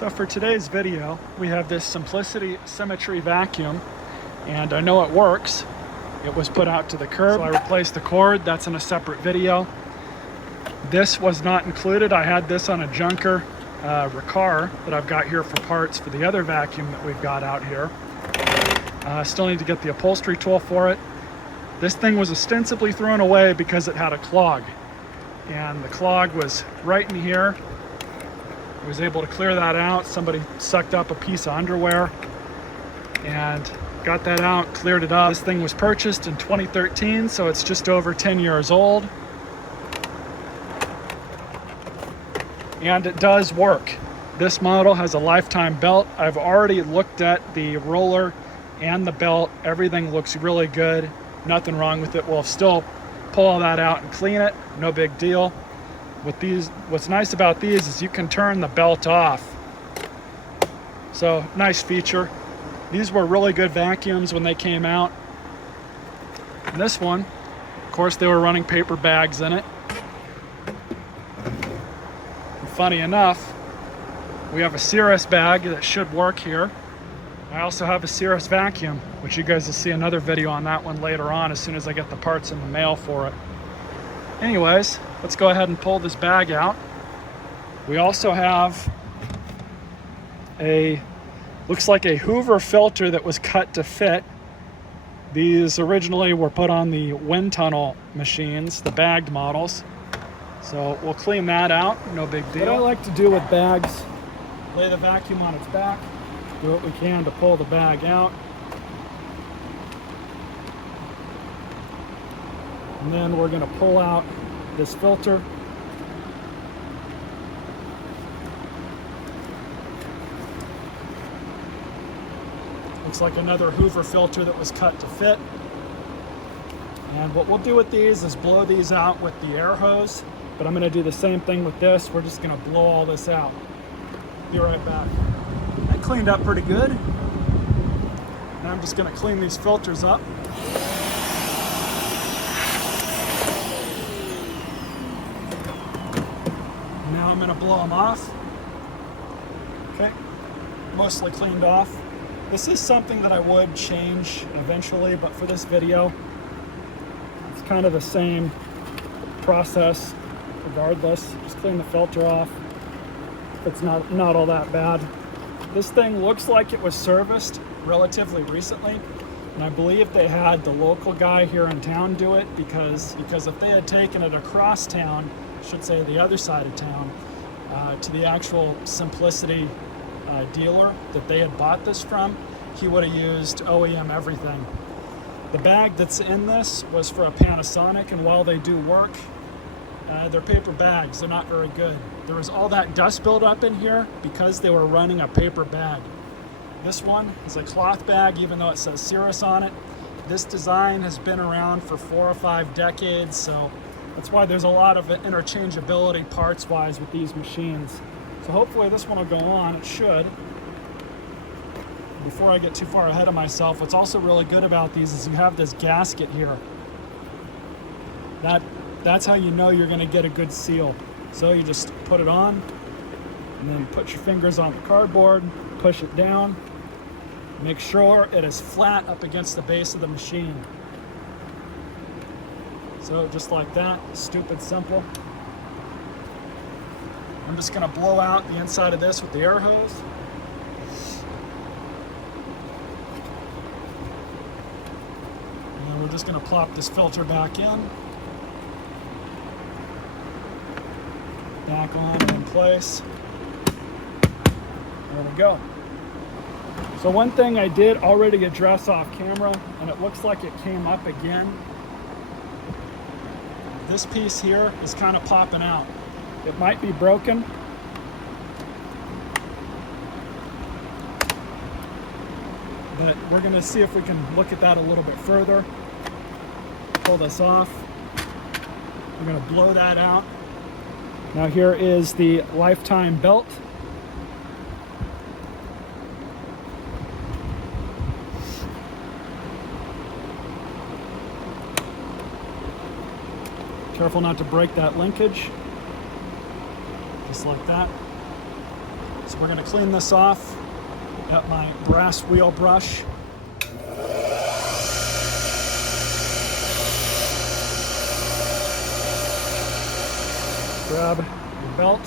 So for today's video, we have this Simplicity Symmetry vacuum, and I know it works. It was put out to the curb, so I replaced the cord. That's in a separate video. This was not included. I had this on a junker Riccar that I've got here for parts for the other vacuum that we've got out here. Still need to get the upholstery tool for it. This thing was ostensibly thrown away because it had a clog, and the clog was right in here. I was able to clear that out. Somebody sucked up a piece of underwear and got that out, cleared it up. This thing was purchased in 2013, so it's just over 10 years old. And it does work. This model has a lifetime belt. I've already looked at the roller and the belt. Everything looks really good. Nothing wrong with it. We'll still pull all that out and clean it. No big deal. With these, what's nice about these is you can turn the belt off. So nice feature. These were really good vacuums when they came out. And this one, of course, they were running paper bags in it. And funny enough, we have a Cirrus bag that should work here. I also have a Cirrus vacuum, which you guys will see another video on that one later on as soon as I get the parts in the mail for it. Anyways, let's go ahead and pull this bag out. We also have looks like a Hoover filter that was cut to fit. These originally were put on the wind tunnel machines, the bagged models. So we'll clean that out, no big deal. What I like to do with bags, lay the vacuum on its back, do what we can to pull the bag out. And then we're going to pull out this filter. Looks like another Hoover filter that was cut to fit. And what we'll do with these is blow these out with the air hose, but I'm going to do the same thing with this. We're just going to blow all this out. Be right back. That cleaned up pretty good. Now I'm just going to clean these filters up. Now I'm going to blow them off. Okay, mostly cleaned off. This is something that I would change eventually, but for this video, it's kind of the same process regardless. Just clean the filter off. It's not all that bad. This thing looks like it was serviced relatively recently, and I believe they had the local guy here in town do it because if they had taken it across town, I should say the other side of town, to the actual Simplicity dealer that they had bought this from, he would have used OEM everything. The bag that's in this was for a Panasonic, and while they do work, they're paper bags. They're not very good. There was all that dust buildup in here because they were running a paper bag. This one is a cloth bag, even though it says Cirrus on it. This design has been around for 4 or 5 decades, so that's why there's a lot of interchangeability parts-wise with these machines. So hopefully this one will go on. It should. Before I get too far ahead of myself, what's also really good about these is you have this gasket here. That's how you know you're going to get a good seal. So you just put it on, and then put your fingers on the cardboard, push it down, make sure it is flat up against the base of the machine. So just like that, stupid simple. I'm just going to blow out the inside of this with the air hose. And then we're just going to plop this filter back in. Back on and in place. There we go. So one thing I did already address off camera, and it looks like it came up again. This piece here is kind of popping out. It might be broken. But we're going to see if we can look at that a little bit further. Pull this off. We're going to blow that out. Now here is the lifetime belt. Careful not to break that linkage. Just like that. So we're going to clean this off. Got my brass wheel brush. Grab your belt,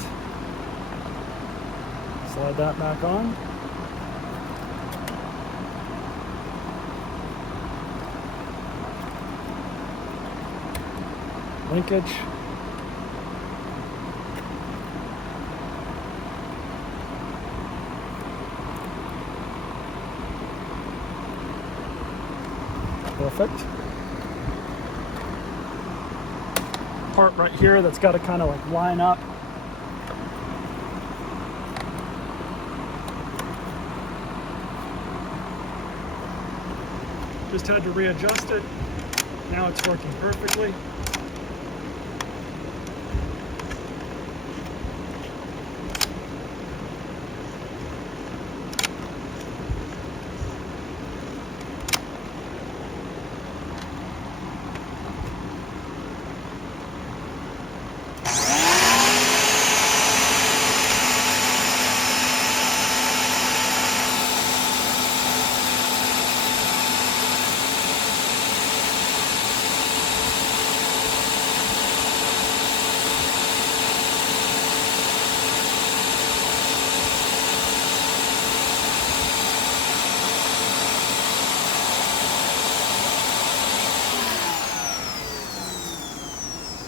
slide that back on. Linkage. Perfect. Part right here that's got to kind of like line up. Just had to readjust it. Now it's working perfectly.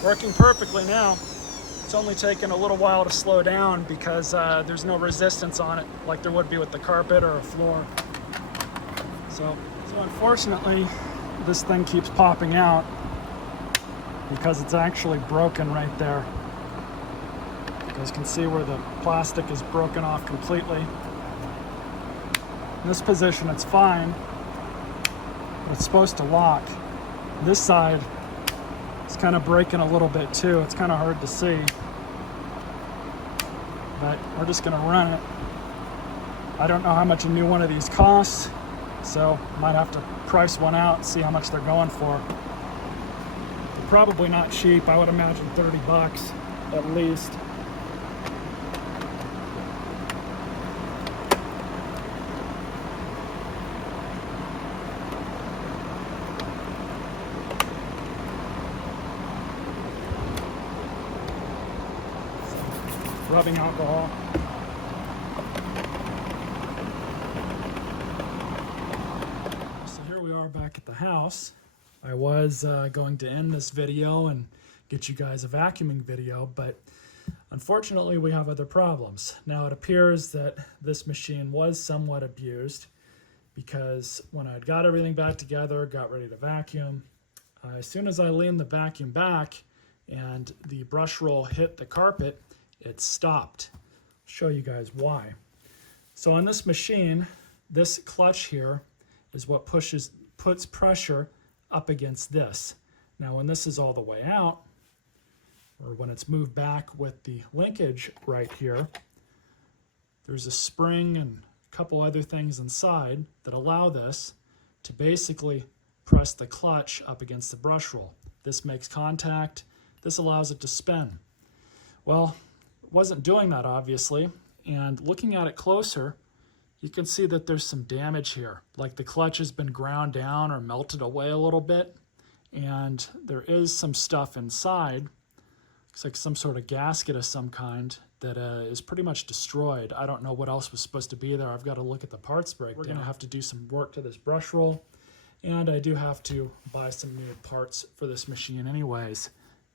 Working perfectly now. It's only taken a little while to slow down because there's no resistance on it like there would be with the carpet or a floor. So unfortunately, this thing keeps popping out because it's actually broken right there. You guys can see where the plastic is broken off completely. In this position, it's fine, but it's supposed to lock. This side, it's kind of breaking a little bit too. It's kind of hard to see, but we're just going to run it. I don't know how much a new one of these costs, so might have to price one out, see how much they're going for. They're probably not cheap. I would imagine 30 bucks at least. Rubbing alcohol. So here we are back at the house. I was going to end this video and get you guys a vacuuming video, but unfortunately we have other problems. Now it appears that this machine was somewhat abused because when I got everything back together, got ready to vacuum, as soon as I leaned the vacuum back and the brush roll hit the carpet, it stopped. I'll show you guys why. So on this machine, this clutch here is what puts pressure up against this. Now when this is all the way out, or when it's moved back with the linkage right here, there's a spring and a couple other things inside that allow this to basically press the clutch up against the brush roll. This makes contact. This allows it to spin. Well, wasn't doing that obviously, and looking at it closer, you can see that there's some damage here, like the clutch has been ground down or melted away a little bit, and there is some stuff inside. Looks like some sort of gasket of some kind that is pretty much destroyed. I don't know what else was supposed to be there. I've got to look at the parts breakdown. We're going to have to do some work to this brush roll, and I do have to buy some new parts for this machine anyways,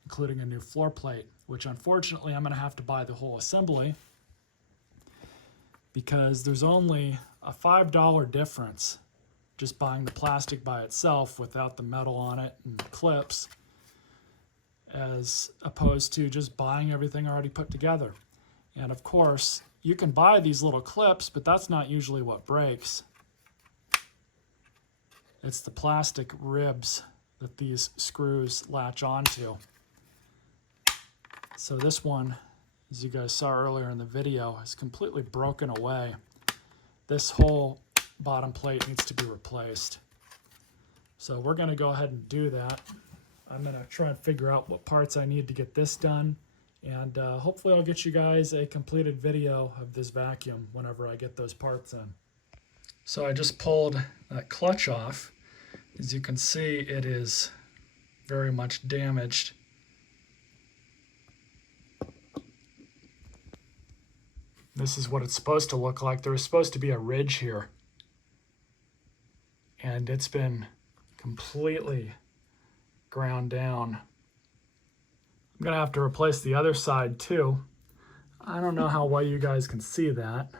including a new floor plate, which unfortunately I'm going to have to buy the whole assembly because there's only a $5 difference just buying the plastic by itself without the metal on it and clips, as opposed to just buying everything already put together. And of course, you can buy these little clips, but that's not usually what breaks. It's the plastic ribs that these screws latch onto. So this one, as you guys saw earlier in the video, is completely broken away. This whole bottom plate needs to be replaced. So we're going to go ahead and do that. I'm going to try and figure out what parts I need to get this done And hopefully I'll get you guys a completed video of this vacuum whenever I get those parts in. So I just pulled that clutch off. As you can see, it is very much damaged. This is what it's supposed to look like. There's supposed to be a ridge here, and it's been completely ground down. I'm gonna have to replace the other side too. I don't know how well you guys can see that,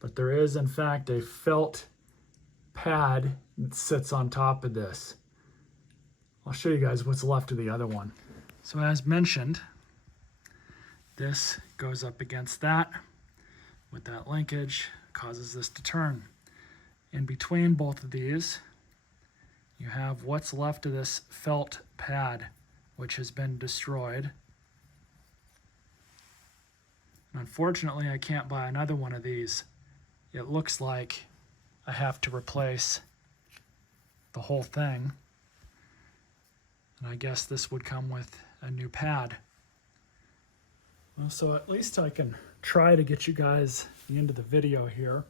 but there is in fact a felt pad that sits on top of this. I'll show you guys what's left of the other one. So as mentioned, this goes up against that. With that linkage, causes this to turn. In between both of these, you have what's left of this felt pad, which has been destroyed. And unfortunately, I can't buy another one of these. It looks like I have to replace the whole thing. And I guess this would come with a new pad. Well, so at least I can try to get you guys the end of the video here.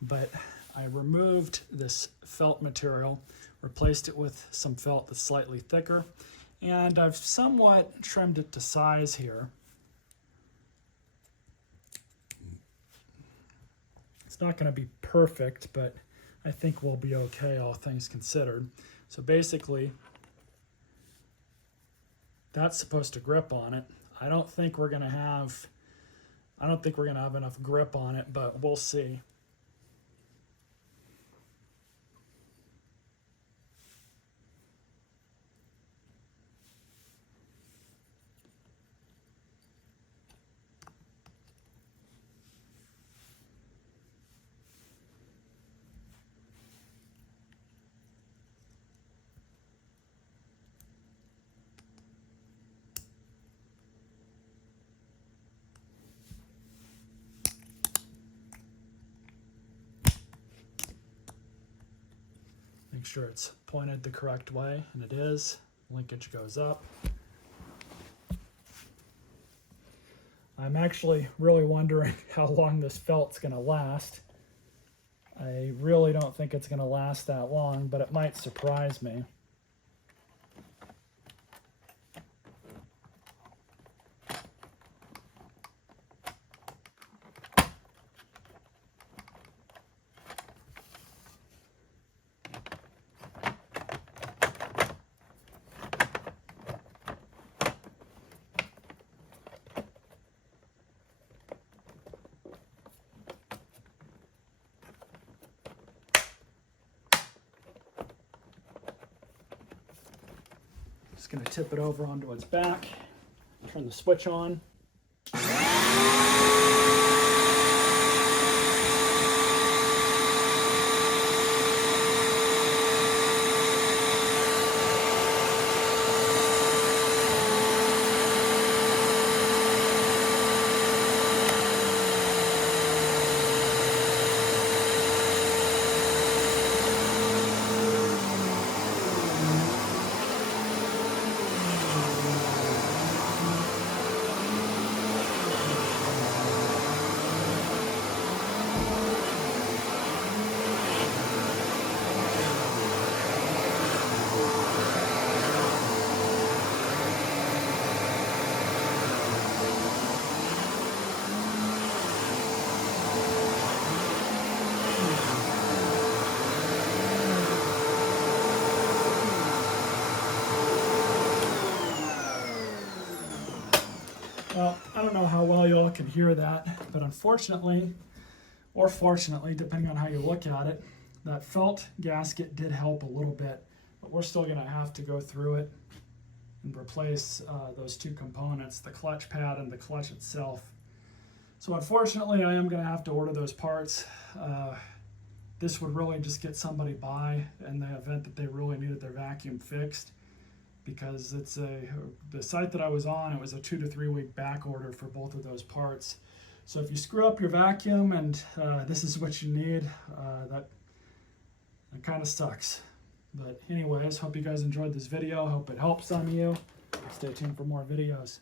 But I removed this felt material, replaced it with some felt that's slightly thicker, and I've somewhat trimmed it to size here. It's not going to be perfect, but I think we'll be okay, all things considered. So basically, that's supposed to grip on it. I don't think we're going to have enough grip on it, but we'll see. Make sure it's pointed the correct way, and it is. Linkage goes up. I'm actually really wondering how long this felt's going to last. I really don't think it's going to last that long, but it might surprise me. Just going to tip it over onto its back, turn the switch on. Well, I don't know how well y'all can hear that, but unfortunately, or fortunately, depending on how you look at it, that felt gasket did help a little bit, but we're still going to have to go through it and replace those two components, the clutch pad and the clutch itself. So unfortunately, I am going to have to order those parts. This would really just get somebody by in the event that they really needed their vacuum fixed, because it's the site that I was on, it was a 2 to 3 week back order for both of those parts. So if you screw up your vacuum and this is what you need, that kind of sucks. But anyways, hope you guys enjoyed this video. Hope it helps some of you. Stay tuned for more videos.